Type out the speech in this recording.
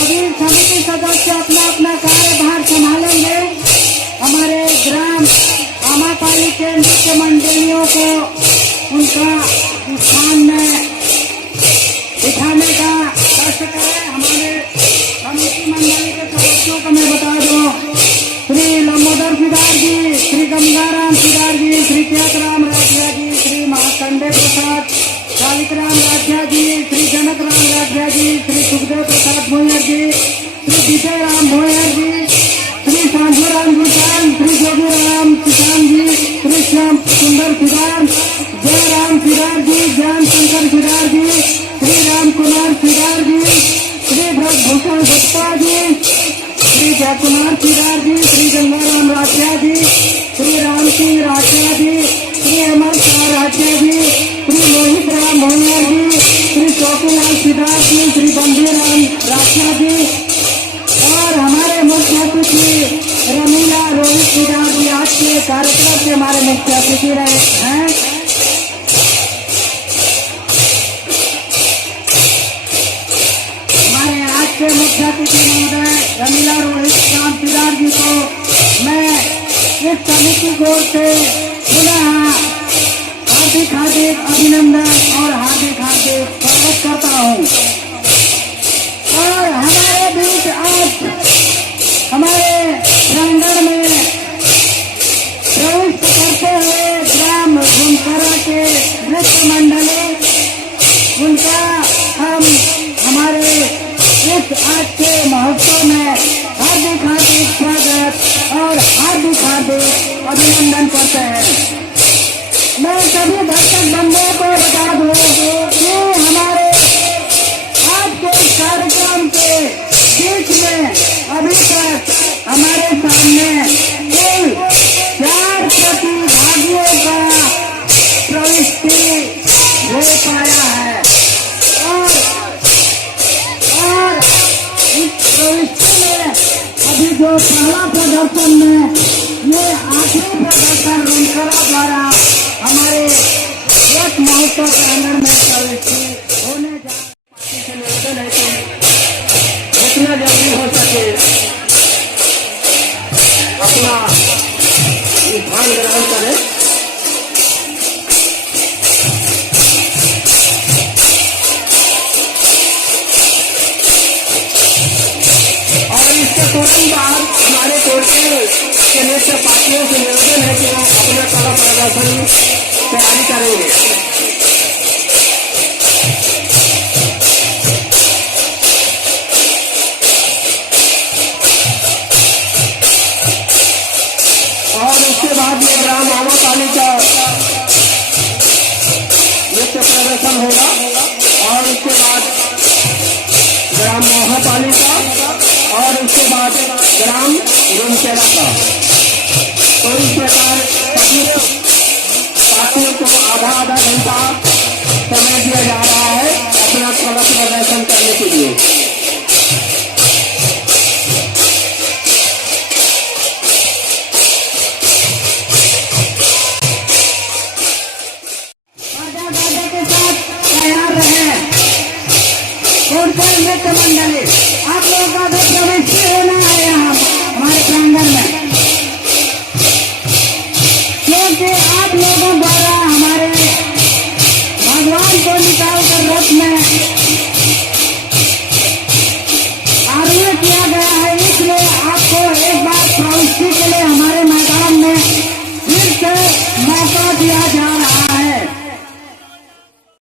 सभी समिति सदस्य अपना अपना कार्यभार संभालेंगे। हमारे ग्राम आमापाली के नृत्य मंडलियों को उनका स्थान में दिखाने का कष्ट करें। हमारे समिति मंडली के सदस्यों को मैं बता दूं, श्री लंबोदर सिदार जी, श्री गंगाराम सिदार जी, श्री त्यागराम राठिया जी, श्री महाकंडे प्रसाद कालिकराम राठिया जी, श्री जनक राम राठिया जी, श्री सुखदेव प्रसाद भोयर जी, श्री विजय राम भोयर जी, श्री सांझूराम किसान, श्री जोगीराम किसान जी, श्री श्याम सुंदर सिदार, जयराम सिदार जी, ज्ञान शंकर सिदार जी, श्री राम कुमार सिदार जी, श्री भूषण गुप्ता जी, श्री जयकुमार सिदार जी, श्री गंगाराम राठिया जी, श्री राम सिंह राठिया जी, श्री अमर शाह राठिया जी, श्री मोहित राम भोयर जी, श्री चौकीलाल सिदार जी, श्री बंदीराम राठिया जी और हमारे मुख्य अतिथि रमीला रोहित सिदार जी आज के कार्यक्रम से हमारे मुख्य अतिथि रहे हैं। हमारे आज के मुख्य अतिथि महोदय रमीला रोहित राम सिदार जी को मैं इस समिति की ओर से पुनः हार्दिक हार्दिक अभिनंदन और हार्दिक हार्दिक स्वागत करता हूँ। और हमारे बीच आज हमारे प्रांगण में प्रवेश करते हुए ग्राम घुमकरा के नृत्य मंडली, उनका हम हमारे इस आज के महोत्सव में हार्दिक हार्दिक स्वागत और हार्दिक हार्दिक अभिनंदन करते हैं। मैं सभी दर्शक बंधुओं को बता दूं कि हमारे आज के कार्यक्रम के बीच में अभी तक हमारे सामने कुल 4 प्रतिभागियों का प्रविष्टि हो पाया है और इस प्रविष्टि में अभी जो पहला प्रदर्शन में ये आखिरी प्रदर्शन रुनकरा द्वारा हमारे एक महोत्सव प्रांगण में प्रविष्टि होने जा से निवेदन है कि जितना जल्दी हो सके अपना स्थान ग्रहण करें। और इसके तुरंत बाद हमारे कोर्टे के नृत्य पार्टियों से निवेदन है कि वो अपना कला प्रदर्शन तैयारी करेंगे। और उसके बाद में ग्राम आमापाली का नृत्य प्रदर्शन होगा और उसके बाद ग्राम महापाली का और उसके बाद ग्राम रुनकेरा का। तो इस प्रकार पार्टियों को आधा घंटा समय दिया जा रहा है अपना कला प्रदर्शन करने के लिए। नृत्य मंडली आप लोगों का भी प्रवेश होना है यहाँ हमारे प्रांगण में, क्योंकि आप लोगों द्वारा हमारे भगवान को निकालकर रथ में आरूढ़ किया गया है। इसलिए आपको एक बार प्रविष्टि के लिए हमारे मैदान में फिर से मौका दिया जा